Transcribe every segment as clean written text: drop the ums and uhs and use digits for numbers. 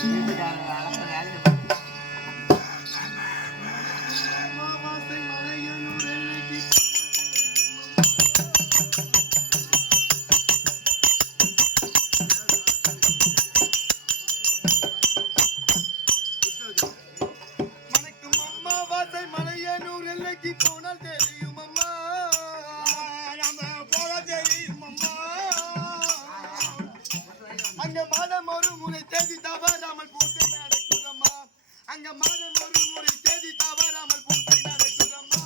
அங்க மாதம் ஒரு முறை தேதி தவறாமல் பூசை நடக்குதம்மா. அங்க மாதம் ஒரு முறை தேதி தவறாமல் பூசை நடக்குதம்மா.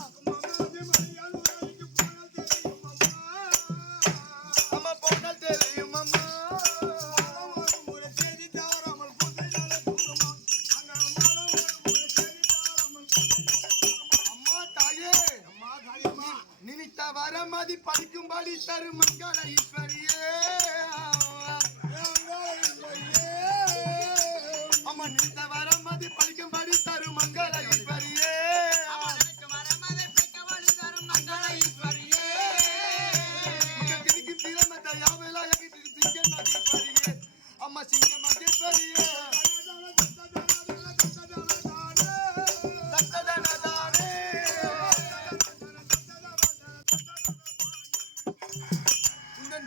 அம்மா போனால் தெரியும் அம்மா. அம்மா தாயே நினைத்த வரமதி படிக்கும்படி தரும் மங்கள ஈஸ்வரியே. அம்மா நினைத்த வரமதி படிக்கும்படி தரும் மங்கள ஈஸ்வரியே. திணிக்கும் திறமத்தை யாவெல்லாம் சிங்க மகேஸ்வரியே. அம்மா சிங்க மகேஸ்வரியே.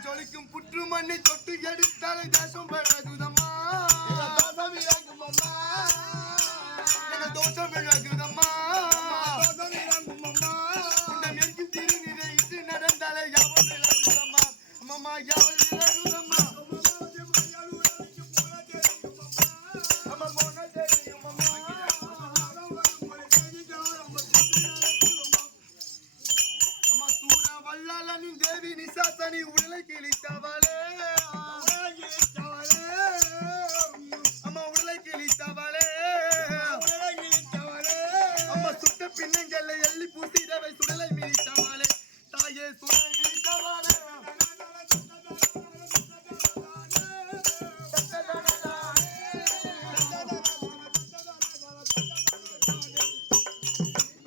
ஜொலிக்கும் புற்று மண்ணை தொட்டு எடுத்தாலே தேசம் விளக்குதம்மா. தோஷம் விளக்குதம்மா. மேற்கும் திருநீரை இட்டு நடந்தாலே யாவல் விளக்குதம்மா. அம்மா யாவல் விளக்குதம்மா. அம்மா போன தெரியும் அம்மா. அம்மா சூர வல்லாளனின் தேவி நிசாசனி உடலை கிழித்தவளே. அம்மா உடலை கிழித்தவளே. அம்மா சுட்ட பின்னங்களை எள்ளி பூசி இரவை சுடலை மிதித்தவளே. தாயே சுடலை மிதித்தவளே.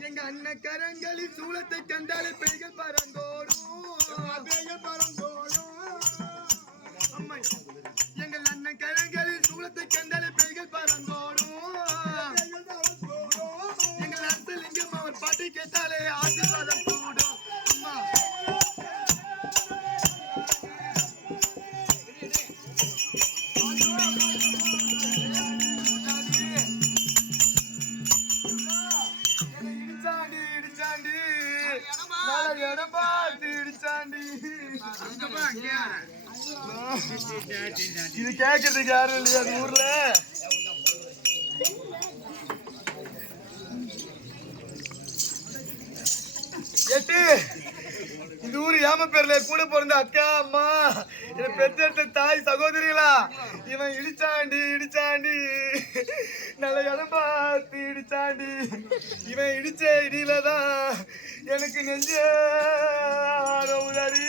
எங்க அண்ணன் கரங்களில் சூளத்தை கண்டாலே பெய்கள் பறந்தோடும். அம்மா எங்கள் அண்ணன் கரங்களில் சூளத்தை கண்டாலே பெய்கள் பறந்தோடும். எங்கள் அரசலிங்கம் அவர் பாட்டை கேட்டாலே ஆசீர்வாதம் கூடும். அம்மா இடிச்சாண்டி இடிச்சாண்டி நாளை இடம் பார்த்து இடிச்சாண்டி. இது கேட்கறதுக்கு யாரும் இல்லையா அது ஊர்ல? எட்டு இந்த ஊரு ஏம பேர்ல கூட பிறந்த அக்கா அம்மா என்னை பெற்றெடுத்த தாய் சகோதரிகளா. இவன் இடிச்சாண்டி இடிச்சாண்டி நல்ல இடம் பார்த்து இடிச்சாண்டி. இவன் இடிச்ச இடியில தான் எனக்கு நெஞ்ச உதறி.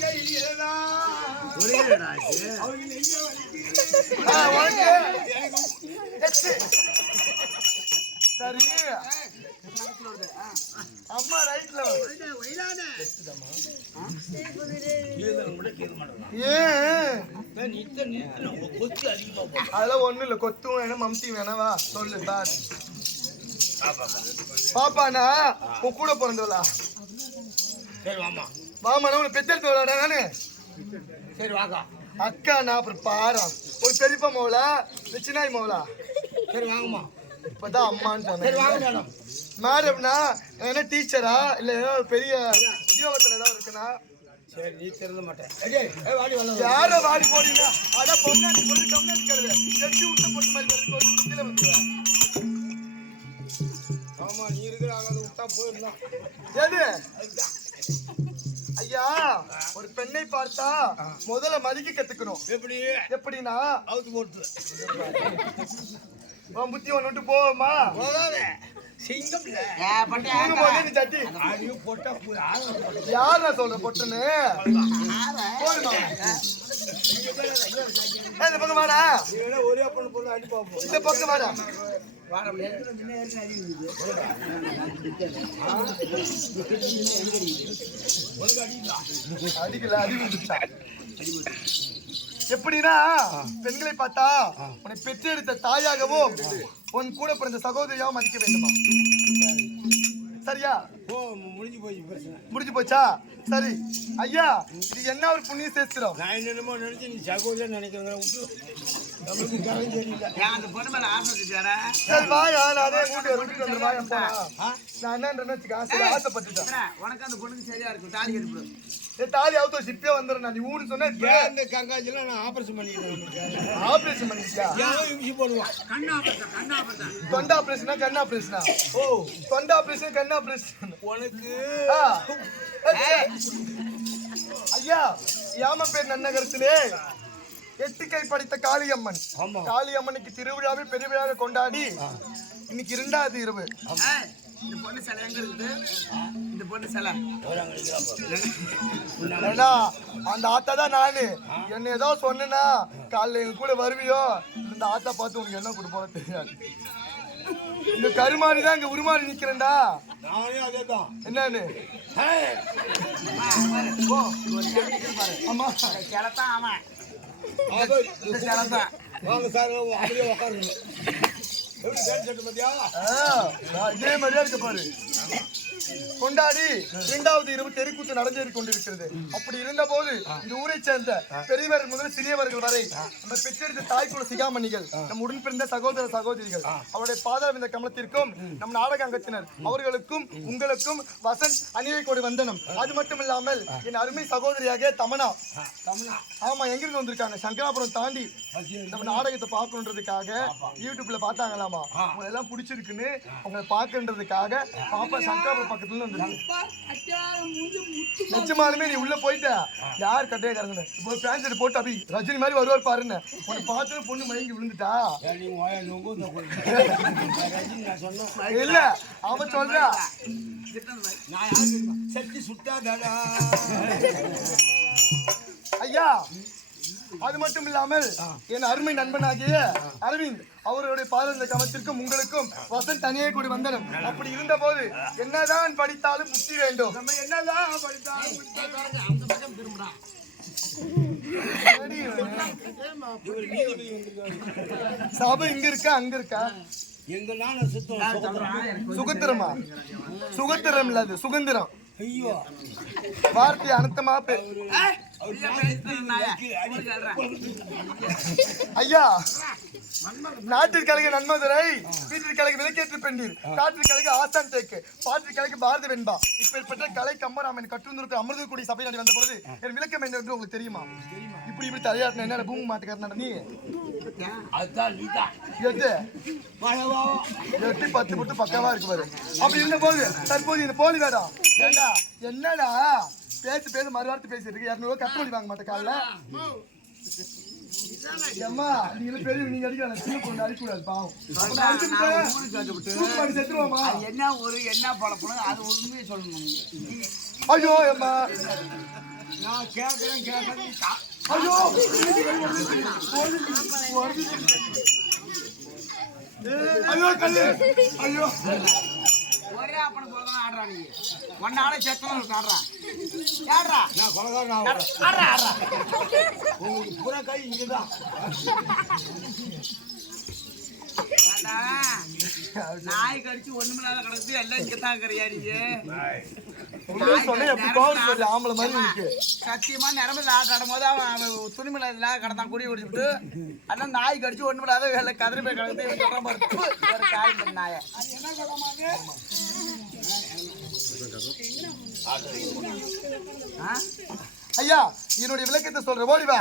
சரி அம்மா ரைட்ல அதெல்லாம் ஒண்ணும் இல்ல. கொத்தும் வேணும் மம்சி வேணவா சொல்லு சார். பாப்பாண்ணா உன் கூட பிறந்தவளா? வாமா உனக்கு பெத்தெடுத்தவளாடா நானு. சரி வாக்கா அக்கா நான் அப்புறம் பாரா ஒரு பெரியப்பா மோவலா சின்னாய் மோவலா. சரி வாங்கம்மா. இப்பதான் அம்மான்னு சொன்னேன். மேடம்னா என்ன டீச்சரா இல்ல ஏதாவது பெரிய உத்தியோகத்துல ஏதாவது இருக்குன்னா? சரி நீ தெரிஞ்ச மாட்டேன். யார வாடி போறீங்க? அதான் பொண்ணு சொல்லி கம்மியா இருக்கிறது செஞ்சு விட்ட போட்ட மாதிரி வருது. கீழே வந்துடுவேன். ஆமா நீ இருக்கிறாங்க விட்டா போயிடலாம். எது ஐயா ஒரு பெண்ணை பார்த்தா முதல்ல மதிக்க கத்துக்கணும். எப்படி எப்படின்னா அவுத்து போட்டு புத்தி ஒன்று போவோமா? யார் நான் சொல்றேன் பொட்டுன்னு போடுமா? இந்த பக்கம் வாடா. ஒரே பொண்ணு பொண்ணு அடி பார்ப்போம். இந்த பக்கம் வாடா. அடிக்கல அடி வந்துச்சா? எப்படின்னா பெண்களை பார்த்தா உன்னை பெற்றெடுத்த தாயாகவும் உன் கூட பிறந்த சகோதரியாகவும் மதிக்க வேண்டுமா? சரியா? முடிஞ்சு போச்சா? சரி ஐயா, இது என்ன ஒரு புண்ணிய சேஸ்திரம்? நான் என்னென்னமோ நினைச்சு நீ சகோதரன் நினைக்கிறேன். சரி வாயா, நானே விட்டுட்டு வந்து வாயா போனா. நான் என்னன்னு ஆசைப்பட்டுட்டேன். உனக்கு அந்த பொண்ணுக்கு சரியா இருக்கும். தாலி கட்டுப்படும். தாலி அவுத்தோ சிப்பே வந்துடும். நான் நீ ஊன்னு சொன்ன இந்த கங்காஜில நான் ஆபரேஷன் பண்ணிக்கிறேன். ஆபரேஷன் பண்ணிச்சியா? போடுவான். தொண்டை ஆபரேஷனா கண் ஆபரேஷனா? ஓ, தொண்டை ஆபரேஷன் கண் ஆபரேஷன் உனக்கு. ஐயா, யாம பேர் நன்னகரத்திலே 8 கை படித்த காளியம்மன். காளியம்மனுக்கு திருவிழாவை பெருவிழாவை கொண்டாடி இன்னைக்கு 2வது இரவு. இந்த பொண்ணு சிலை எங்க இருக்குது? இந்த பொண்ணு சிலை அந்த ஆத்தா தான் நானு. என்ன ஏதோ சொன்னா காலைல எங்க கூட வருவியோ, இந்த ஆத்தா பார்த்து உனக்கு என்ன கொடுப்போம் தெரியாது. இந்த கருமாரி தான் இங்க உருமாறி நிக்கிறேன்டா. என்னன்னு இதே மாதிரியா இருக்கு பாரு. கொண்டாடி 2வது இரவு தெருக்கூத்து நடந்தேறி கொண்டிருக்கிறது. அப்படி இருந்த போது இந்த ஊரை சேர்ந்த பெரியவர் முதல் சிறியவர்கள் வரை நம்ம பெற்றெடுத்த தாய்க்குள்ள சிகாமணிகள், நம் உடன் பிறந்த சகோதர சகோதரிகள், அவருடைய பாதாவிந்த கமலத்திற்கும் நம் நாடக அங்கத்தினர் அவர்களுக்கும் உங்களுக்கும் வசந்த் அணிவை கொண்டு வந்தனம். அது மட்டும் இல்லாமல் என் அருமை சகோதரியாக தமனா. ஆமா, எங்கிருந்து வந்திருக்காங்க? சங்கராபுரம் தாண்டி நம்ம நாடகத்தை பார்க்கணுன்றதுக்காக யூடியூப்ல பார்த்தாங்களாமா. உங்களை எல்லாம் பிடிச்சிருக்குன்னு உங்களை பார்க்கன்றதுக்காக பாப்பா சங்கராபுரம் பக்கத்துல வந்து நிஜமாலுமே நீ உள்ள போயிட்ட. யார் கட்டையக்காரங்க இப்போ பேண்ட் போட்டு அப்படி ரஜினி மாதிரி வருவார் பாருன்னு உன்னை பார்த்து பொண்ணு மயங்கி விழுந்துட்டா. இல்ல அவன் சொல்றா ஐயா. அது மட்டும் இல்லாமல் என் அருமை நண்பனாகிய அரவிந்த் அவருடைய பாரந்த கமத்திற்கும் உங்களுக்கும் வசந்த் தனியே கூடி வந்தனம். அப்படி இருந்த போது என்னதான் படித்தாலும் புத்தி வேண்டும். நம்ம என்னதான் படித்தாலும் சபை இங்க இருக்கா அங்க இருக்கா? சுகந்திரமா? சுகந்திரம் இல்ல, அது சுதந்திரம். ஐயோ, வார்த்தை அனர்த்தமா ஐயா. நாட்டிற்கழக நன்மதுரை, வீட்டிற்கழக விளக்கேற்று பெண்டீர், காற்றிற்கழக ஆசான் தேக்கு, பாட்டிற்கழக பாரத வெண்பா. இப்பேற்பட்ட கலை கம்பராமன் கற்றுந்திருக்க அமிர்தக்குடி சபை நாடி வந்த பொழுது என் விளக்கம் என்ன என்று உங்களுக்கு தெரியுமா? இப்படி இப்படி தலையாட்டின என்ன பூமி மாட்டுக்காரனா நீ? எட்டு 10 போட்டு பக்கவா இருக்கு பாரு. அப்படி இருந்த போது தற்போது இந்த போலி வேடம் ஏண்டா என்னடா பேச மறுவார்த்தை பேசிட்டு இருக்கு. 200 கட்டு வழி வாங்க மாட்டேன் காலைல. அம்மா நீங்க பெரிய நீங்க அடிக்கலாம், சின்ன பொண்ணு அடிக்கூடாது பாவம். செத்துருவோமா? என்ன ஒரு என்ன பழப்பணும் அது உண்மையை சொல்லணும். ஐயோ அம்மா நான் கேட்கிறேன் ஐயோ ஐயோ கல்லு ஐயோ. ஒரே அப்பனை போலதான் ஆடுறா. நீ ஒன்னால செத்தவங்களுக்கு ஆடுறா. ஆடுறா நான் கொலகாரன் ஆடுறா ஆடுறா. உங்களுக்கு பூரா கை இங்கதான். நாய் கடிச்சு ஒண்ணுமில்லாத கிடக்குது. எல்லாம் இங்கதான் கரையாடிங்க. சத்தியமா நிரம்பல ஆட்டம் போது அவன் துணிமில்லாத கடத்தான் குடி குடிச்சுட்டு அதான் நாய் கடிச்சு ஒண்ணுமில்லாத வேலை கதிரி போய் கிடக்குது. காய் நாய ஐயா என்னுடைய விளக்கத்தை சொல்ற ஓடிவா.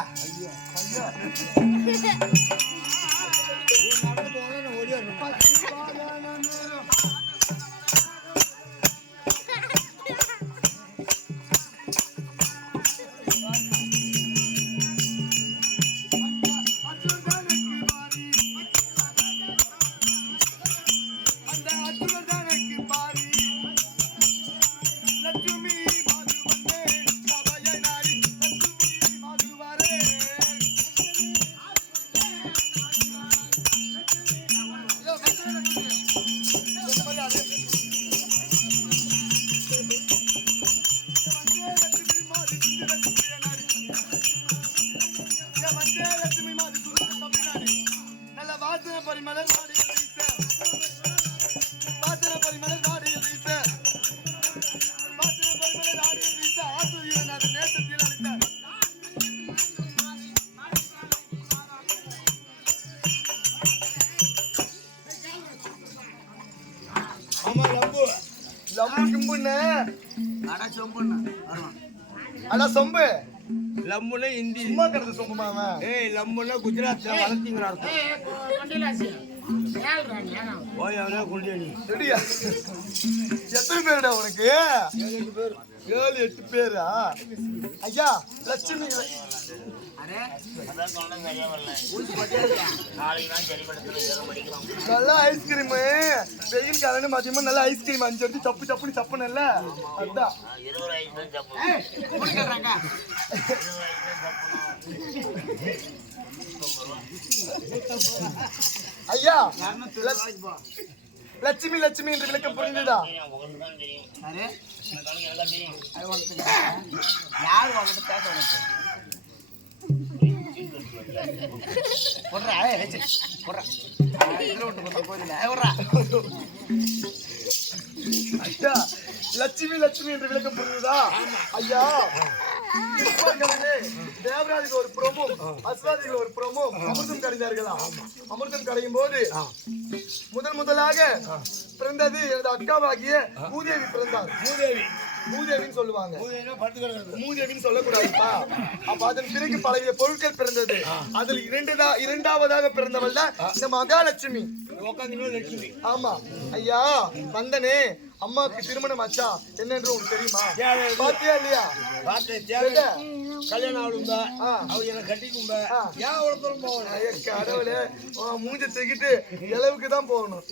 லட்சுமி மாதிரி சுந்தர தமிழ்நாடு நல்ல வாசனை பரிமளர் வாடிகள் வீச வாசனை பரிமளர் வாடிகள் வீச வாசனை பரிமளர் வாடிகள் வீச ஆசூரியன் அது நேசத்தில் அளித்தார். ஆமா லம்பு லம்பு கிம்புன்னு அடா சொம்புன்னு வரணும். அடா சொம்பு லம்புல ஹிந்தி. சும்மா கிடந்து சொம்புமா அவன். ஏய் லம்புல குஜராத்ல வளர்த்தீங்கிற அர்த்தம். போய் அவனே குண்டியடி. ரெடியா? எத்தனை பேருடா உனக்கு? 7-8 பேரா? ஐயா லட்சுமி அரே நல்ல ஐஸ்கிரீம் வெயில் காலம் மதியமா நல்ல ஐஸ்கிரீம் 5 எடுத்து சப்பு சப்புன்னு சப்புனல்ல அதான் குடிக்கிறாங்க. ஐயா லட்சுமி லட்சுமி என்று விளக்கம் புரிஞ்சுதா? அரே அது ஒருத்தங்க யார் உங்ககிட்ட பேச உனக்கு போடுறா வச்சு போடுறா இதில் விட்டு போதும் போதில்லை விட்றா. ஐயா லட்சுமி லட்சுமி என்று விளக்கம் புரிஞ்சுதா? ஐயா இப்பர்களே, தேவராஜுக்கு ஒரு புறமும் அஸ்வாதிகள் ஒரு புறமும் அமிர்தம் கடைந்தார்களா? அமிர்தம் கடையும் போது முதலாக பிறந்தது எனது அக்காவாகிய பூதேவி பிறந்தார். மூதேவின்னு சொல்லுவாங்க. மூதேவின்னு சொல்லக்கூடாதுப்பா. அப்ப அதன் பிறகு பல பொருட்கள் பிறந்தது. அதில் இரண்டாவதாக பிறந்தவள் தான் இந்த மகாலட்சுமி. ஆமா ஐயா வந்தனே அம்மாவுக்கு திருமணம் ஆச்சா என்னன்னு உங்களுக்கு தெரியுமா? பாத்தியா இல்லையா? கல்யாணம் ஆளுங்க அவ என்ன கட்டிக்கும்ப ஏன் ஒருத்தரும் போகணும்? கடவுளே மூஞ்ச தூக்கிட்டு இளவுக்கு தான் போகணும்.